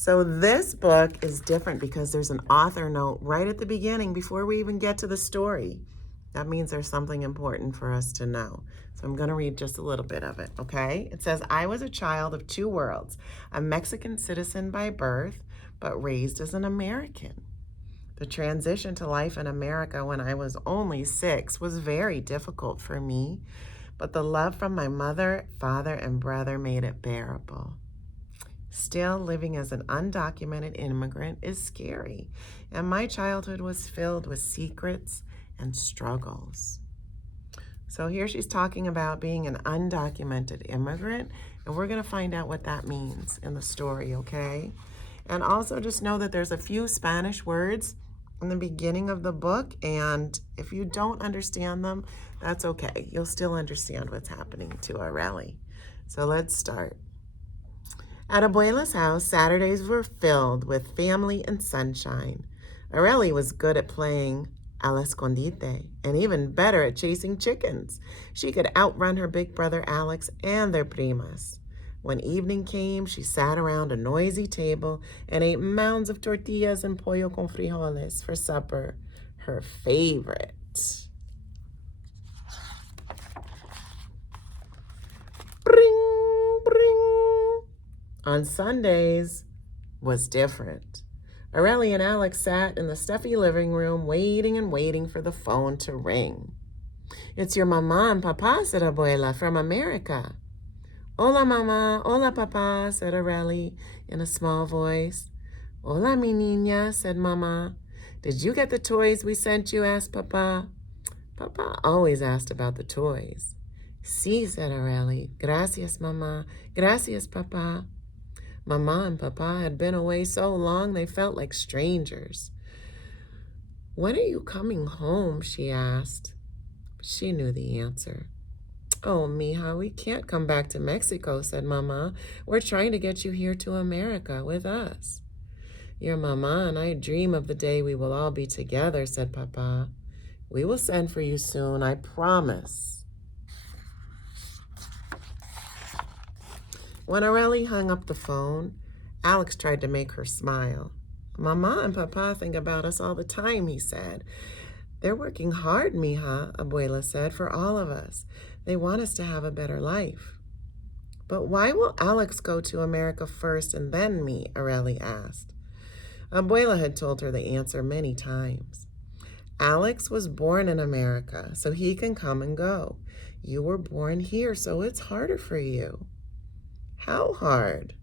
So this book is different because there's an author note right at the beginning before we even get to the story. That means there's something important for us to know. So I'm going to read just a little bit of it, okay? It says, I was a child of two worlds, a Mexican citizen by birth, but raised as an American. The transition to life in America when I was only 6 was very difficult for me, but the love from my mother, father, and brother made it bearable. Still, living as an undocumented immigrant is scary, and my childhood was filled with secrets and struggles. So here she's talking about being an undocumented immigrant, and we're going to find out what that means in the story, okay? And also just know that there's a few Spanish words in the beginning of the book, and if you don't understand them, that's okay. You'll still understand what's happening to Aurelie. So let's start. At Abuela's house, Saturdays were filled with family and sunshine. Aurelie was good at playing al escondite and even better at chasing chickens. She could outrun her big brother Alex and their primas. When evening came, she sat around a noisy table and ate mounds of tortillas and pollo con frijoles for supper, her favorite. Bring, bring. On Sundays was different. Aurelie and Alex sat in the stuffy living room waiting and waiting for the phone to ring. It's your mama and papa, said Abuela, from America. Hola, mama. Hola, papa, said Aurelie in a small voice. Hola, mi niña, said mama. Did you get the toys we sent you, asked papa. Papa always asked about the toys. Sí, said Aurelie. Gracias, mama. Gracias, papa. Mama and Papa had been away so long they felt like strangers. When are you coming home, she asked. But she knew the answer. Oh, mija, we can't come back to Mexico, said Mama. We're trying to get you here to America with us. Your mama and I dream of the day we will all be together, said Papa. We will send for you soon, I promise. When Aurelie hung up the phone, Alex tried to make her smile. Mama and Papa think about us all the time, he said. They're working hard, mija, Abuela said, for all of us. They want us to have a better life. But why will Alex go to America first and then me, Aurelie asked. Abuela had told her the answer many times. Alex was born in America, so he can come and go. You were born here, so it's harder for you. How hard?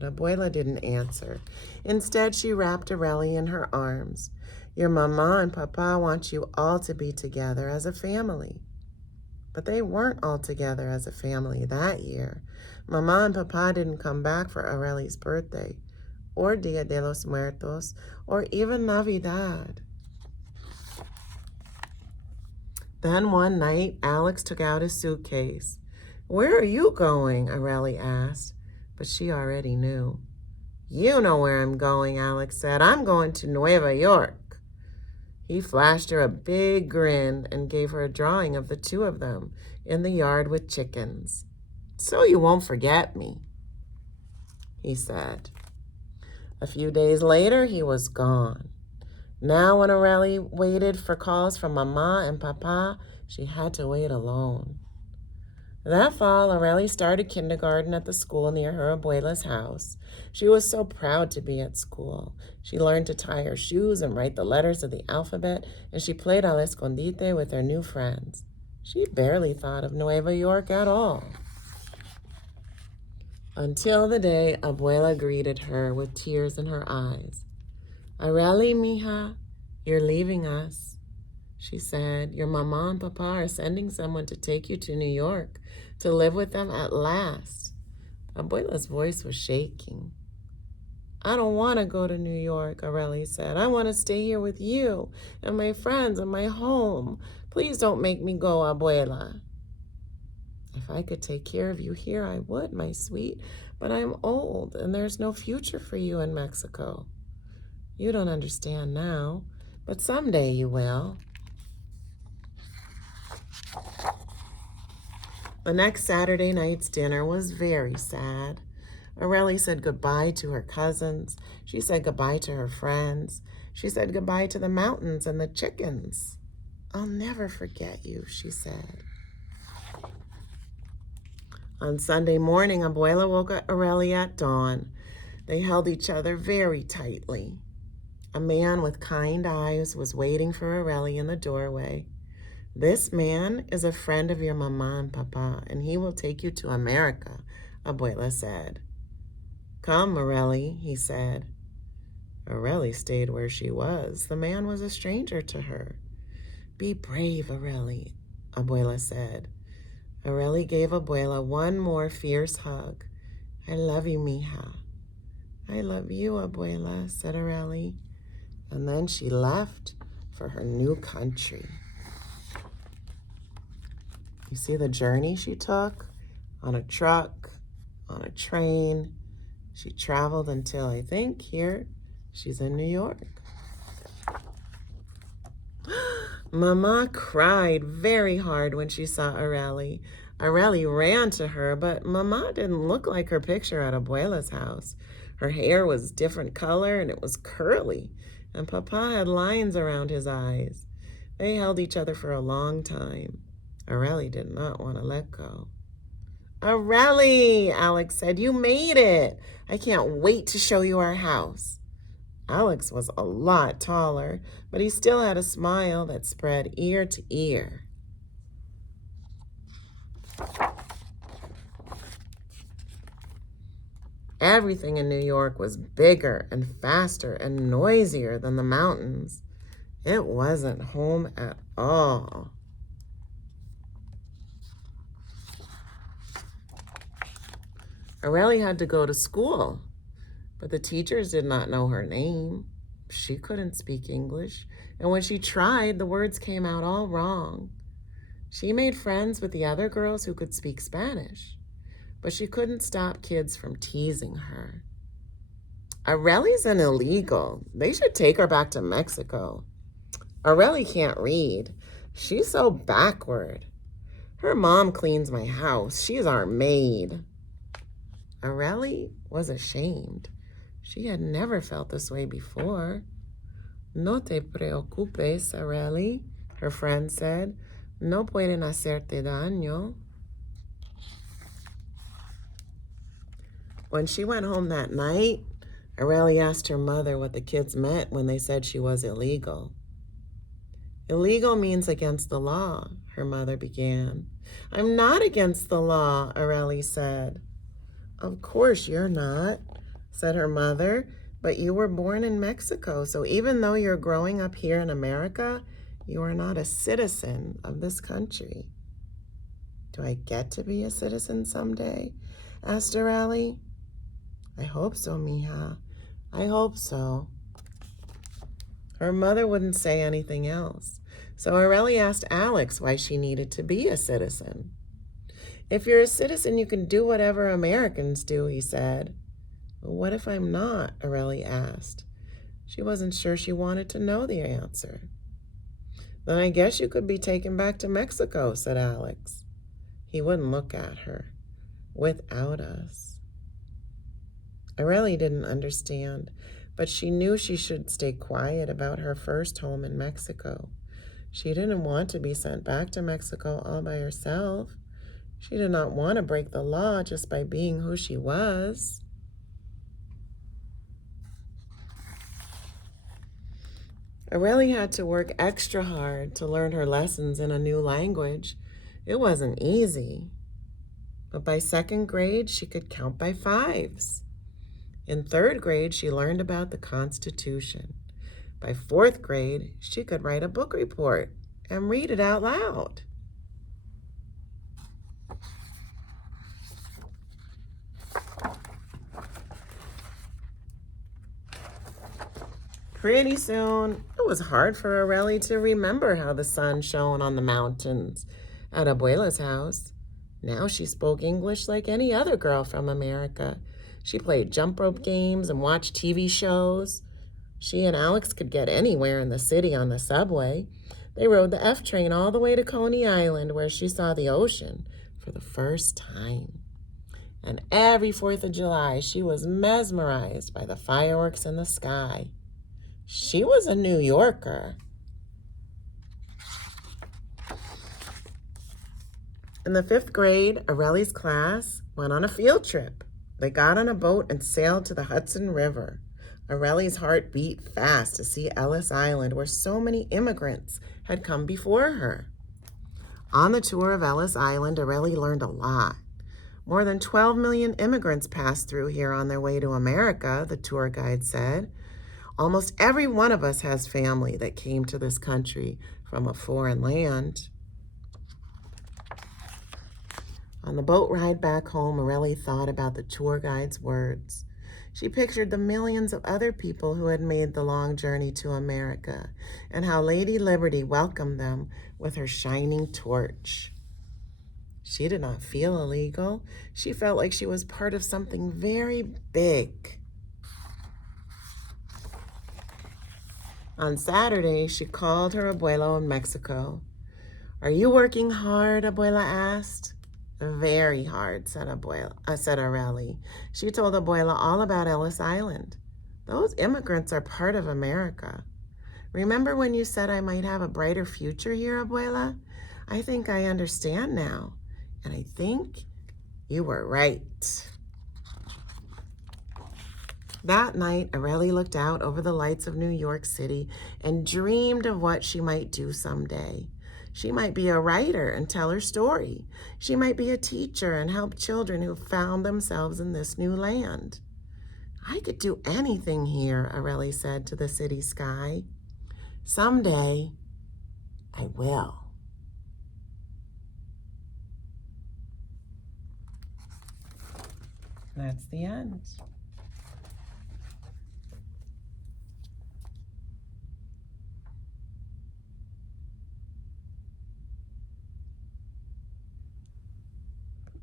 But Abuela didn't answer. Instead, she wrapped Aurelie in her arms. Your mama and papa want you all to be together as a family. But they weren't all together as a family that year. Mama and papa didn't come back for Aurelie's birthday, or Dia de los Muertos, or even Navidad. Then one night, Alex took out his suitcase. Where are you going? Aurelie asked, but she already knew. You know where I'm going, Alex said. I'm going to Nueva York. He flashed her a big grin and gave her a drawing of the two of them in the yard with chickens. So you won't forget me, he said. A few days later, he was gone. Now when Aurelie waited for calls from Mama and Papa, she had to wait alone. That fall, Aurelie started kindergarten at the school near her abuela's house. She was so proud to be at school. She learned to tie her shoes and write the letters of the alphabet, and she played al escondite with her new friends. She barely thought of Nueva York at all. Until the day Abuela greeted her with tears in her eyes. Aurelie, mija, you're leaving us. She said, your mama and papa are sending someone to take you to New York to live with them at last. Abuela's voice was shaking. I don't want to go to New York, Aurelie said. I want to stay here with you and my friends and my home. Please don't make me go, Abuela. If I could take care of you here, I would, my sweet, but I'm old and there's no future for you in Mexico. You don't understand now, but someday you will. The next Saturday night's dinner was very sad. Aurelie said goodbye to her cousins. She said goodbye to her friends. She said goodbye to the mountains and the chickens. I'll never forget you, she said. On Sunday morning, Abuela woke Aurelie at dawn. They held each other very tightly. A man with kind eyes was waiting for Aurelie in the doorway. This man is a friend of your mama and papa, and he will take you to America, Abuela said. Come, Aurelie, he said. Aurelie stayed where she was. The man was a stranger to her. Be brave, Aurelie, Abuela said. Aurelie gave Abuela one more fierce hug. I love you, mija. I love you, Abuela, said Aurelie. And then she left for her new country. You see the journey she took? On a truck, on a train. She traveled until, I think, here, she's in New York. Mama cried very hard when she saw Aurelie. Aurelie ran to her, but Mama didn't look like her picture at Abuela's house. Her hair was different color and it was curly, and Papa had lines around his eyes. They held each other for a long time. Aurelie did not want to let go. Aurelie, Alex said, you made it. I can't wait to show you our house. Alex was a lot taller, but he still had a smile that spread ear to ear. Everything in New York was bigger and faster and noisier than the mountains. It wasn't home at all. Aurelie had to go to school, but the teachers did not know her name. She couldn't speak English, and when she tried, the words came out all wrong. She made friends with the other girls who could speak Spanish, but she couldn't stop kids from teasing her. Aurelie's an illegal. They should take her back to Mexico. Aurelie can't read. She's so backward. Her mom cleans my house. She's our maid. Aurelie was ashamed. She had never felt this way before. No te preocupes, Aurelie, her friend said. No pueden hacerte daño. When she went home that night, Aurelie asked her mother what the kids meant when they said she was illegal. Illegal means against the law, her mother began. I'm not against the law, Aurelie said. Of course you're not, said her mother, but you were born in Mexico, so even though you're growing up here in America, you are not a citizen of this country. Do I get to be a citizen someday? Asked Aurelie. I hope so, mija. I hope so. Her mother wouldn't say anything else, so Aurelie asked Alex why she needed to be a citizen. If you're a citizen, you can do whatever Americans do, he said. Well, what if I'm not? Aurelie asked. She wasn't sure she wanted to know the answer. Then I guess you could be taken back to Mexico, said Alex. He wouldn't look at her. Without us. Aurelie didn't understand, but she knew she should stay quiet about her first home in Mexico. She didn't want to be sent back to Mexico all by herself. She did not want to break the law just by being who she was. Aurelie had to work extra hard to learn her lessons in a new language. It wasn't easy. But by second grade, she could count by fives. In third grade, she learned about the Constitution. By fourth grade, she could write a book report and read it out loud. Pretty soon, it was hard for Aurelie to remember how the sun shone on the mountains at Abuela's house. Now she spoke English like any other girl from America. She played jump rope games and watched TV shows. She and Alex could get anywhere in the city on the subway. They rode the F train all the way to Coney Island, where she saw the ocean for the first time. And every 4th of July, she was mesmerized by the fireworks in the sky. She was a New Yorker. In the 5th grade, Aureli's class went on a field trip. They got on a boat and sailed to the Hudson River. Aureli's heart beat fast to see Ellis Island, where so many immigrants had come before her. On the tour of Ellis Island, Aurelie learned a lot. More than 12 million immigrants passed through here on their way to America, the tour guide said. Almost every one of us has family that came to this country from a foreign land. On the boat ride back home, Aurelie thought about the tour guide's words. She pictured the millions of other people who had made the long journey to America and how Lady Liberty welcomed them with her shining torch. She did not feel illegal. She felt like she was part of something very big. On Saturday, she called her abuelo in Mexico. "Are you working hard?" Abuela asked. "Very hard," said Aurelie. She told Abuela all about Ellis Island. "Those immigrants are part of America. Remember when you said I might have a brighter future here, Abuela? I think I understand now, and I think you were right." That night, Aurelie looked out over the lights of New York City and dreamed of what she might do someday. She might be a writer and tell her story. She might be a teacher and help children who found themselves in this new land. "I could do anything here," Aurelie said to the city sky. "Someday, I will." That's the end.